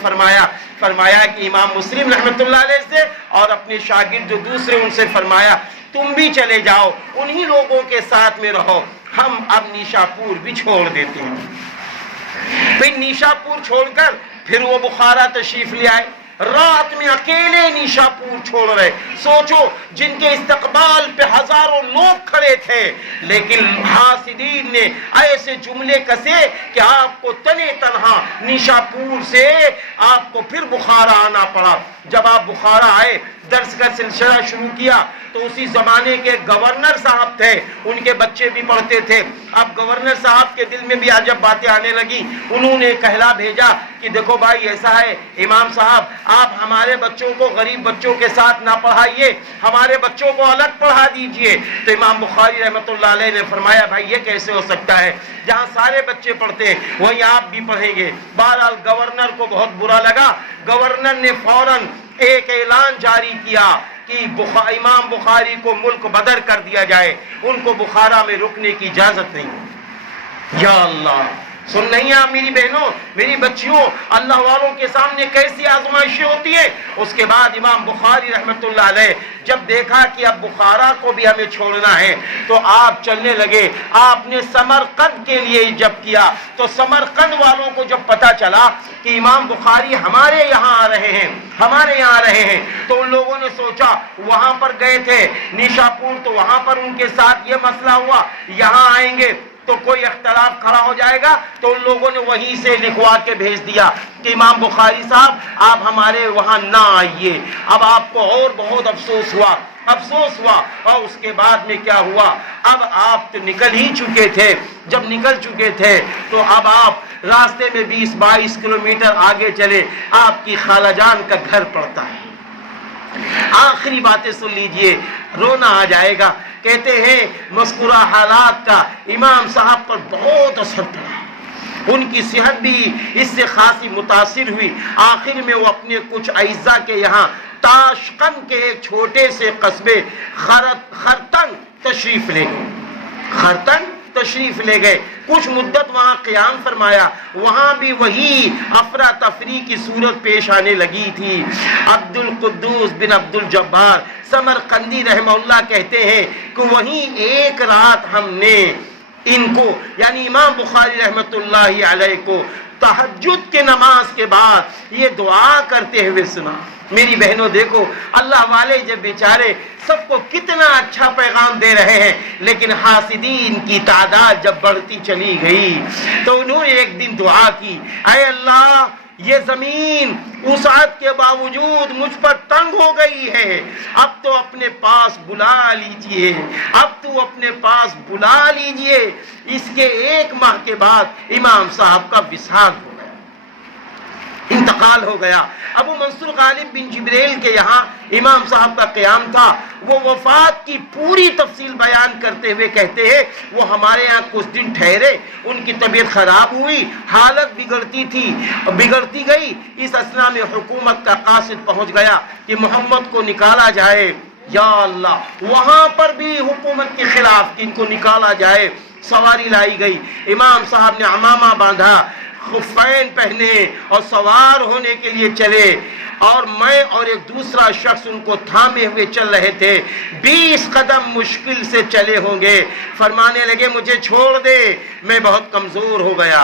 فرمایا کہ امام مسلم رحمت اللہ علیہ سے اور اپنے شاگرد جو دوسرے ان سے فرمایا تم بھی چلے جاؤ، انہی لوگوں کے ساتھ میں رہو، ہم اب نیشا پور بھی چھوڑ دیتے ہیں۔ پھر نیشا پور چھوڑ کر پھر وہ بخارا تشریف لے آئے، رات میں اکیلے نیشا پور چھوڑ رہے۔ سوچو جن کے استقبال پہ ہزاروں لوگ کھڑے تھے، لیکن حاسدین نے ایسے جملے کسے کہ آپ کو تنے تنہا نیشا پور سے آپ کو پھر بخارا آنا پڑا۔ جب آپ بخارا آئے، درس کا سلسلہ شروع کیا، تو اسی زمانے کے گورنر صاحب تھے، ان کے بچے بھی پڑھتے تھے۔ اب گورنر صاحب کے دل میں بھی عجب باتیں آنے لگی، انہوں نے کہلا بھیجا کہ دیکھو بھائی ایسا ہے امام صاحب، آپ ہمارے بچوں کو غریب بچوں کے ساتھ نہ پڑھائیے، ہمارے بچوں کو الگ پڑھا دیجئے۔ تو امام بخاری رحمت اللہ علیہ نے فرمایا بھائی یہ کیسے ہو سکتا ہے، جہاں سارے بچے پڑھتے ہیں وہیں آپ بھی پڑھیں گے۔ بہرحال گورنر کو بہت برا لگا، گورنر نے فوراً ایک اعلان جاری کیا کہ امام بخاری کو ملک بدر کر دیا جائے، ان کو بخارا میں رکنے کی اجازت نہیں۔ یا اللہ، سن نہیں آپ میری بہنوں، میری بچیوں، اللہ والوں کے سامنے کیسی آزمائشیں ہوتی ہیں۔ اس کے بعد امام بخاری رحمت اللہ علیہ جب دیکھا کہ اب بخارا کو بھی ہمیں چھوڑنا ہے تو آپ چلنے لگے۔ آپ نے سمرقند کے لیے جب کیا تو سمرقند والوں کو جب پتا چلا کہ امام بخاری ہمارے یہاں آ رہے ہیں تو ان لوگوں نے سوچا، وہاں پر گئے تھے نیشا پور تو وہاں پر ان کے ساتھ یہ مسئلہ ہوا، یہاں آئیں گے تو کوئی اختلاف کھڑا ہو جائے گا، تو ان لوگوں نے وہیں سے لکھوا کے بھیج دیا کہ امام بخاری صاحب آپ ہمارے وہاں نہ آئیے۔ اب آپ کو اور بہت افسوس ہوا، اور اس کے بعد میں کیا ہوا، اب آپ تو نکل ہی چکے تھے۔ جب نکل چکے تھے تو اب آپ راستے میں 20-22 کلومیٹر آگے چلے، آپ کی خالہ جان کا گھر پڑتا ہے۔ آخری باتیں سن لیجئے، رونا آ جائے گا۔ کہتے ہیں مذکورہ حالات کا امام صاحب پر بہت اثر پڑا، ان کی صحت بھی اس سے خاصی متاثر ہوئی۔ آخر میں وہ اپنے کچھ اعزاء کے یہاں تاشقند کے ایک چھوٹے سے قصبے خرطن تشریف لے گئے، کچھ مدت وہاں قیام فرمایا۔ وہاں بھی وہی افراتفری کی صورت پیش آنے لگی تھی۔ عبد القدوس بن عبد الجبار سمرقندی رحمہ اللہ کہتے ہیں کہ وہیں ایک رات ہم نے ان کو یعنی امام بخاری رحمت اللہ علیہ کو تہجد کے نماز کے بعد یہ دعا کرتے ہوئے سنا۔ میری بہنوں دیکھو، اللہ والے جب بیچارے سب کو کتنا اچھا پیغام دے رہے ہیں، لیکن حاسدین کی تعداد جب بڑھتی چلی گئی تو انہوں نے ایک دن دعا کی، اے اللہ یہ زمین وسعت کے باوجود مجھ پر تنگ ہو گئی ہے، اب تو اپنے پاس بلا لیجئے، اب تو اپنے پاس بلا لیجئے۔ اس کے 1 ماہ کے بعد امام صاحب کا وصال ہو گیا، انتقال ہو گیا۔ ابو منصور غالب بن جبریل کے یہاں امام صاحب کا قیام تھا، وہ وفات کی پوری تفصیل بیان کرتے ہوئے کہتے ہیں وہ ہمارے یہاں کچھ دن ٹھہرے، ان کی طبیعت خراب ہوئی، حالت بگڑتی گئی۔ اس اثنا میں حکومت کا قاصد پہنچ گیا کہ محمد کو نکالا جائے۔ یا اللہ، وہاں پر بھی حکومت کے خلاف کہ ان کو نکالا جائے۔ سواری لائی گئی، امام صاحب نے عمامہ باندھا، خفین پہنے اور سوار ہونے کے لیے چلے، اور میں اور ایک دوسرا شخص ان کو تھامے ہوئے چل رہے تھے۔ 20 قدم مشکل سے چلے ہوں گے، فرمانے لگے مجھے چھوڑ دے، میں بہت کمزور ہو گیا۔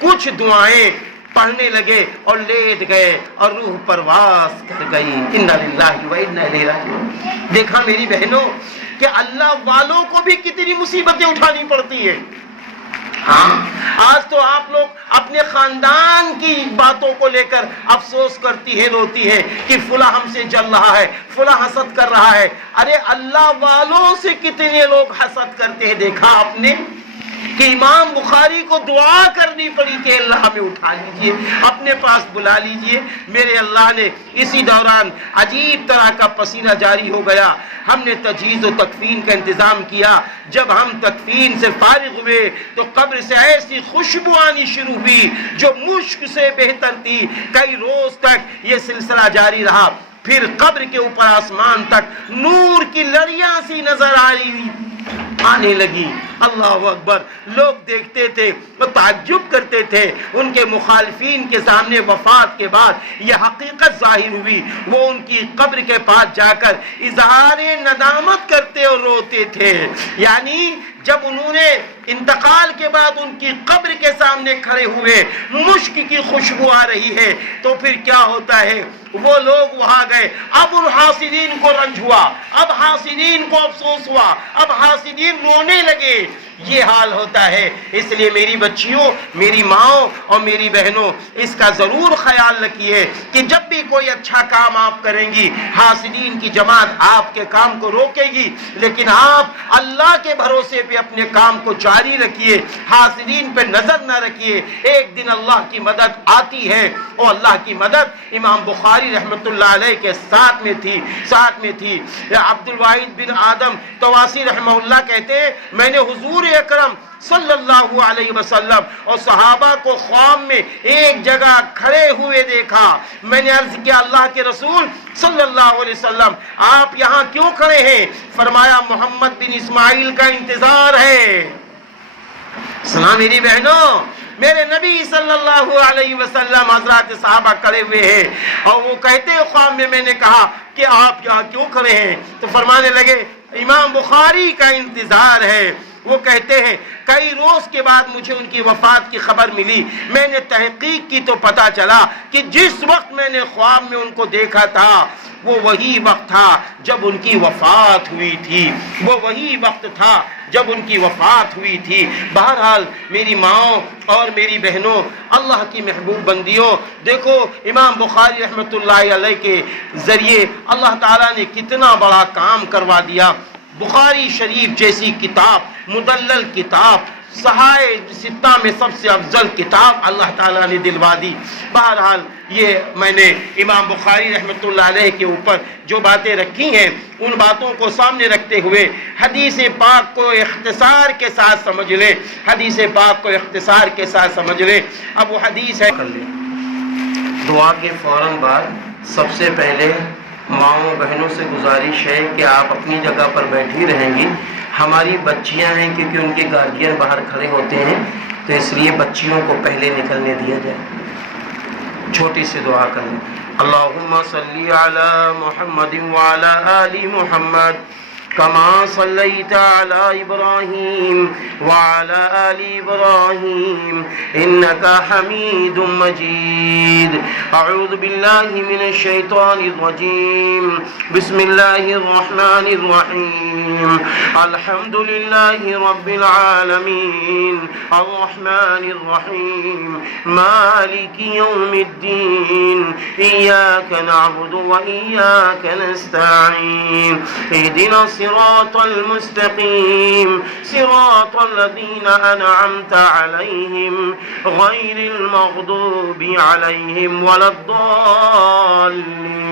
کچھ دعائیں پڑھنے لگے اور لیٹ گئے اور روح پرواز کر گئی۔ انا للہ و انا الیہ راجعون۔ دیکھا میری بہنوں کہ اللہ والوں کو بھی کتنی مصیبتیں اٹھانی پڑتی ہیں۔ ہاں، آج تو آپ لوگ اپنے خاندان کی باتوں کو لے کر افسوس کرتی ہے، روتی ہے کہ فلاں ہم سے جل رہا ہے، فلاں حسد کر رہا ہے۔ ارے اللہ والوں سے کتنے لوگ حسد کرتے ہیں۔ دیکھا آپ نے کہ امام بخاری کو دعا کرنی پڑی کہ اللہ ہمیں اٹھا لیجئے، اپنے پاس بلا لیجئے۔ میرے اللہ نے اسی دوران عجیب طرح کا پسینہ جاری ہو گیا۔ ہم نے تجہیز و تکفین کا انتظام کیا۔ جب ہم تکفین سے فارغ ہوئے تو قبر سے ایسی خوشبو آنی شروع ہوئی جو مشک سے بہتر تھی۔ کئی روز تک یہ سلسلہ جاری رہا۔ پھر قبر کے اوپر آسمان تک نور کی لڑیاں سی نظر آنے لگی۔ اللہ اکبر، لوگ دیکھتے تھے، وہ تعجب کرتے تھے۔ ان کے مخالفین کے سامنے وفات کے بعد یہ حقیقت ظاہر ہوئی۔ وہ ان کی قبر کے پاس جا کر اظہار ندامت کرتے اور روتے تھے۔ یعنی جب انہوں نے انتقال کے بعد ان کی قبر کے سامنے کھڑے ہوئے، مشک کی خوشبو آ رہی ہے، تو پھر کیا ہوتا ہے؟ وہ لوگ وہاں گئے۔ اب ان حاسدین کو رنج ہوا، اب حاسدین کو افسوس ہوا، اب حاسدین رونے لگے۔ یہ حال ہوتا ہے۔ اس لیے میری بچیوں، میری ماں اور میری بہنوں، اس کا ضرور خیال رکھیے کہ جب بھی کوئی اچھا کام آپ کریں گی، حاسدین کی جماعت آپ کے کام کو روکے گی، لیکن آپ اللہ کے بھروسے پہ اپنے کام کو جاری رکھیے، حاسدین پہ نظر نہ رکھیے۔ ایک دن اللہ کی مدد آتی ہے، اور اللہ کی مدد امام بخاری رحمت اللہ علیہ کے ساتھ میں تھی۔ عبد الواحد بن آدم طواسی رحمہ اللہ کہتے ہیں میں نے حضور اکرم صلی اللہ علیہ وسلم اور صحابہ کو خواب میں ایک جگہ کھڑے ہوئے دیکھا۔ میں نے عرض کیا اللہ کے رسول صلی اللہ علیہ وسلم آپ یہاں کیوں کھڑے ہیں؟ فرمایا محمد بن اسماعیل کا انتظار ہے۔ سنا میری بہنوں، میرے نبی صلی اللہ علیہ وسلم حضرات صحابہ کھڑے ہوئے ہیں، اور وہ کہتے ہیں خواب میں نے کہا کہ آپ یہاں کیوں کھڑے ہیں؟ تو فرمانے لگے امام بخاری کا انتظار ہے۔ وہ کہتے ہیں کئی روز کے بعد مجھے ان کی وفات کی خبر ملی۔ میں نے تحقیق کی تو پتا چلا کہ جس وقت میں نے خواب میں ان کو دیکھا تھا وہ وہی وقت تھا جب ان کی وفات ہوئی تھی، وہ وہی وقت تھا جب ان کی وفات ہوئی تھی۔ بہرحال میری ماں اور میری بہنوں، اللہ کی محبوب بندیوں، دیکھو امام بخاری رحمت اللہ علیہ کے ذریعے اللہ تعالیٰ نے کتنا بڑا کام کروا دیا۔ بخاری شریف جیسی کتاب، مدلل کتاب، صحائح ستہ میں سب سے افضل کتاب اللہ تعالیٰ نے دلوا دی۔ بہرحال یہ میں نے امام بخاری رحمت اللہ علیہ کے اوپر جو باتیں رکھی ہیں ان باتوں کو سامنے رکھتے ہوئے حدیث پاک کو اختصار کے ساتھ سمجھ لیں، حدیث پاک کو اختصار کے ساتھ سمجھ لیں۔ اب وہ حدیث ہے، کر لیں دعا کے فوراً بعد سب سے پہلے ماؤں بہنوں سے گزارش ہے کہ آپ اپنی جگہ پر بیٹھی رہیں گی۔ ہماری بچیاں ہیں کیونکہ ان کے گارجین باہر کھڑے ہوتے ہیں، تو اس لیے بچیوں کو پہلے نکلنے دیا جائے۔ چھوٹی سی دعا کر لیں۔ اللہم صلی علی محمد وعلی آل محمد كما صليت على إبراهيم وعلى آل إبراهيم إنك حميد مجيد. أعوذ بالله من الشيطان الرجيم. بسم الله الرحمن الرحيم. الحمد لله رب العالمين الرحمن الرحيم مالك يوم الدين إياك نعبد وإياك نستعين اهدنا الصراط المستقيم صراط الذين أنعمت عليهم غير المغضوب عليهم ولا الضالين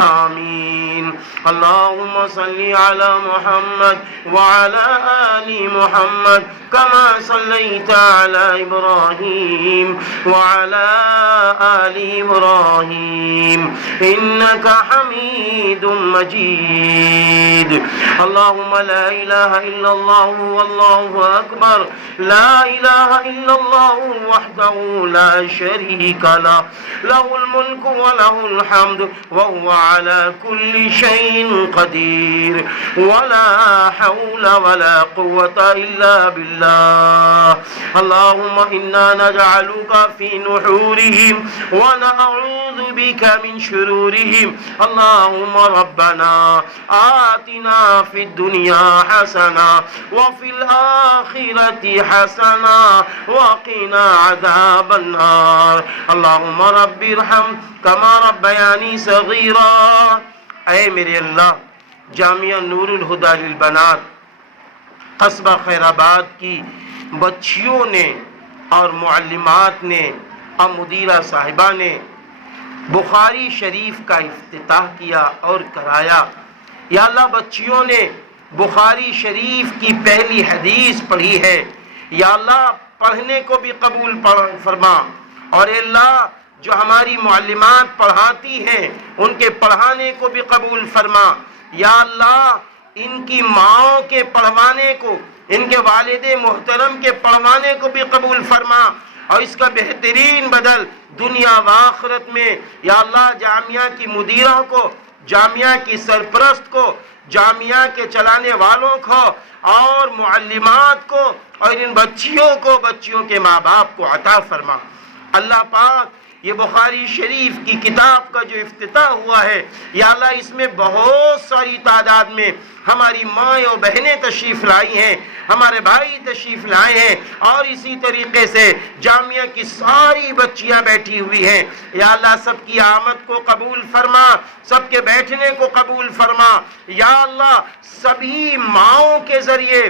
آمين. اللهم صل على محمد وعلى آل محمد كما صليت على إبراهيم وعلى آل إبراهيم إنك حميد مجيد. اللهم لا إله إلا الله والله أكبر. لا إله إلا الله وحده لا شريك له له الملك وله الحمد وهو على كل شيء قدير. ولا حول ولا قوة إلا بالله. اللهم إنا نجعلك في نحورهم ونعوذ بك من شرورهم. اللهم ربنا آتنا في الدنيا حسنة وفي الآخرة حسنة وقنا عذاب النار. اللهم رب ارحم كما ربياني صغيرا. اے میرے اللہ، جامعہ نور الہدی للبنات قصبہ خیر آباد کی بچیوں نے اور معلمات نے اور مدیرہ صاحبہ نے بخاری شریف کا افتتاح کیا اور کرایا. یا اللہ، بچیوں نے بخاری شریف کی پہلی حدیث پڑھی ہے. یا اللہ، پڑھنے کو بھی قبول فرما. اور اے اللہ، جو ہماری معلمات پڑھاتی ہیں ان کے پڑھانے کو بھی قبول فرما. یا اللہ، ان کی ماؤں کے پڑھوانے کو، ان کے والد محترم کے پڑھوانے کو بھی قبول فرما. اور اس کا بہترین بدل دنیا و آخرت میں یا اللہ جامعہ کی مدیرہ کو، جامعہ کی سرپرست کو، جامعہ کے چلانے والوں کو اور معلمات کو اور ان بچیوں کو، بچیوں کے ماں باپ کو عطا فرما. اللہ پاک، یہ بخاری شریف کی کتاب کا جو افتتاح ہوا ہے، یا اللہ اس میں بہت ساری تعداد میں ہماری مائیں اور بہنیں تشریف لائی ہیں، ہمارے بھائی تشریف لائے ہیں، اور اسی طریقے سے جامعہ کی ساری بچیاں بیٹھی ہوئی ہیں. یا اللہ سب کی آمد کو قبول فرما، سب کے بیٹھنے کو قبول فرما. یا اللہ سبھی ماؤں کے ذریعے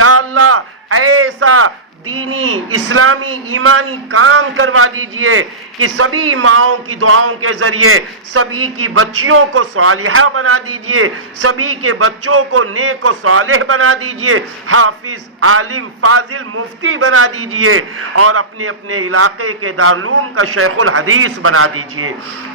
یا اللہ ایسا دینی اسلامی ایمانی کام کروا دیجئے کہ سبھی ماؤں کی دعاؤں کے ذریعے سبھی کی بچیوں کو صالحہ بنا دیجئے، سبھی کے بچوں کو نیک و صالح بنا دیجئے، حافظ، عالم، فاضل، مفتی بنا دیجئے، اور اپنے اپنے علاقے کے دارالعلوم کا شیخ الحدیث بنا دیجئے.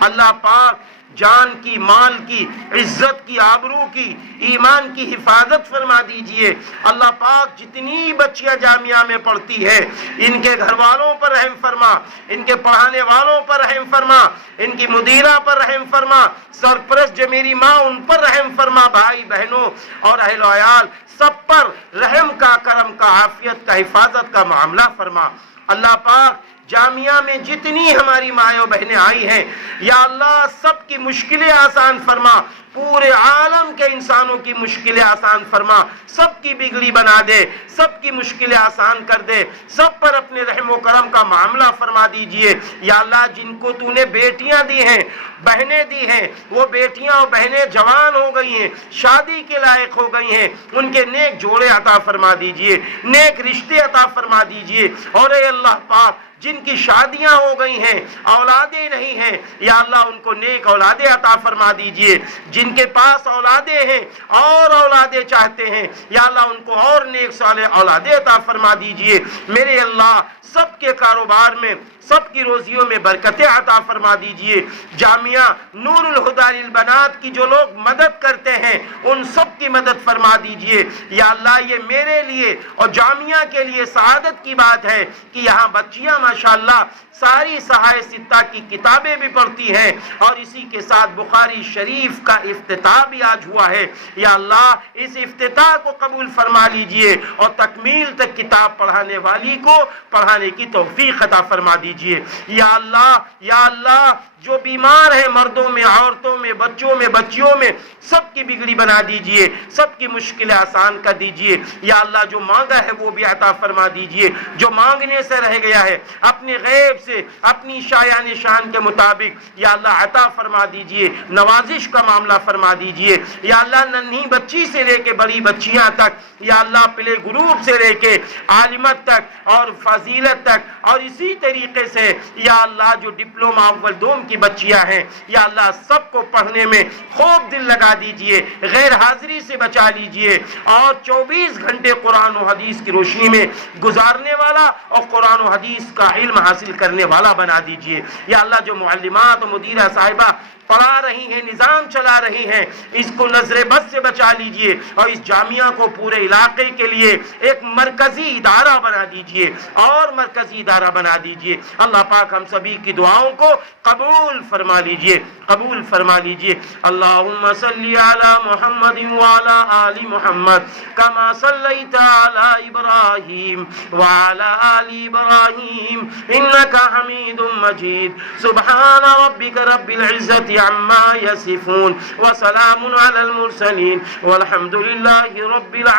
اللہ پاک جان کی، مال کی، عزت کی، آبرو کی، ایمان کی حفاظت فرما دیجئے. اللہ پاک جتنی بچیاں جامعہ میں پڑھتی ہے ان کے گھر والوں پر رحم فرما، ان کے پڑھانے والوں پر رحم فرما، ان کی مدیرہ پر رحم فرما، سرپرست جو میری ماں ان پر رحم فرما، بھائی بہنوں اور اہل و عیال سب پر رحم کا، کرم کا، عافیت کا، حفاظت کا معاملہ فرما. اللہ پاک جامعہ میں جتنی ہماری مائیں و بہنیں آئی ہیں یا اللہ سب کی مشکلیں آسان فرما، پورے عالم کے انسانوں کی مشکلیں آسان فرما، سب کی بگڑی بنا دے، سب کی مشکلیں آسان کر دے، سب پر اپنے رحم و کرم کا معاملہ فرما دیجئے. یا اللہ جن کو تو نے بیٹیاں دی ہیں، بہنیں دی ہیں، وہ بیٹیاں اور بہنیں جوان ہو گئی ہیں، شادی کے لائق ہو گئی ہیں، ان کے نیک جوڑے عطا فرما دیجئے، نیک رشتے عطا فرما دیجئے. اور اے اللہ پاک جن کی شادیاں ہو گئی ہیں، اولادیں نہیں ہیں، یا اللہ ان کو نیک اولادیں عطا فرما دیجئے. جن کے پاس اولادیں ہیں اور اولادیں چاہتے ہیں، یا اللہ ان کو اور نیک صالح اولادیں عطا فرما دیجئے. میرے اللہ سب کے کاروبار میں، سب کی روزیوں میں برکتیں عطا فرما دیجئے۔ جامعہ نور الہدیٰ للبنات کی جو لوگ مدد کرتے ہیں ان سب کی مدد فرما دیجئے۔ یا اللہ یہ میرے لیے اور جامعہ کے لیے سعادت کی بات ہے کہ یہاں بچیاں ماشاءاللہ ساری صحائف ستہ کی کتابیں بھی پڑھتی ہیں، اور اسی کے ساتھ بخاری شریف کا افتتاح بھی آج ہوا ہے۔ یا اللہ اس افتتاح کو قبول فرما لیجئے اور تکمیل تک کتاب پڑھانے والی کو پڑھانے کی توفیق عطا فرما دیجئے۔ یا اللہ جو بیمار ہیں مردوں میں، عورتوں میں، بچوں میں، بچیوں میں، سب کی بگڑی بنا دیجئے، سب کی مشکلیں آسان کر دیجئے۔ یا اللہ جو مانگا ہے وہ بھی عطا فرما دیجئے، جو مانگنے سے رہ گیا ہے اپنے غیب سے اپنی شایان شان کے مطابق یا اللہ عطا فرما دیجئے، نوازش کا معاملہ فرما دیجئے۔ یا اللہ ننھی بچی سے لے کے بڑی بچیاں تک، یا اللہ پلے گروپ سے لے کے عالمت تک اور فضیلت تک، اور اسی طریقے سے یا اللہ جو ڈپلومہ اول دوم کی بچیاں ہیں یا اللہ سب کو پڑھنے میں خوب دل لگا دیجئے، غیر حاضری سے بچا لیجئے، اور 24 گھنٹے قرآن و حدیث کی روشنی میں گزارنے والا اور قرآن و حدیث کا علم حاصل کرنے والا بنا دیجئے۔ یا اللہ جو معلمات و مدیرہ صاحبہ پڑھا رہی ہیں، نظام چلا رہی ہیں، اس کو نظر بد سے بچا لیجئے، اور اس جامعہ کو پورے علاقے کے لیے ایک مرکزی ادارہ بنا دیجئے اور مرکزی ادارہ بنا دیجئے۔ اللہ پاک ہم سبھی کی دعاؤں کو قبول فرما لیجئے، قبول فرما لیجئے۔ اللہم صلی علی محمد وعلی آل محمد کما صلیت علی ابراہیم وعلی آل ابراہیم انکا حمید مجید۔ سبحان ربک رب العزت عما يصفون وسلام على المرسلين والحمد لله رب العالمين۔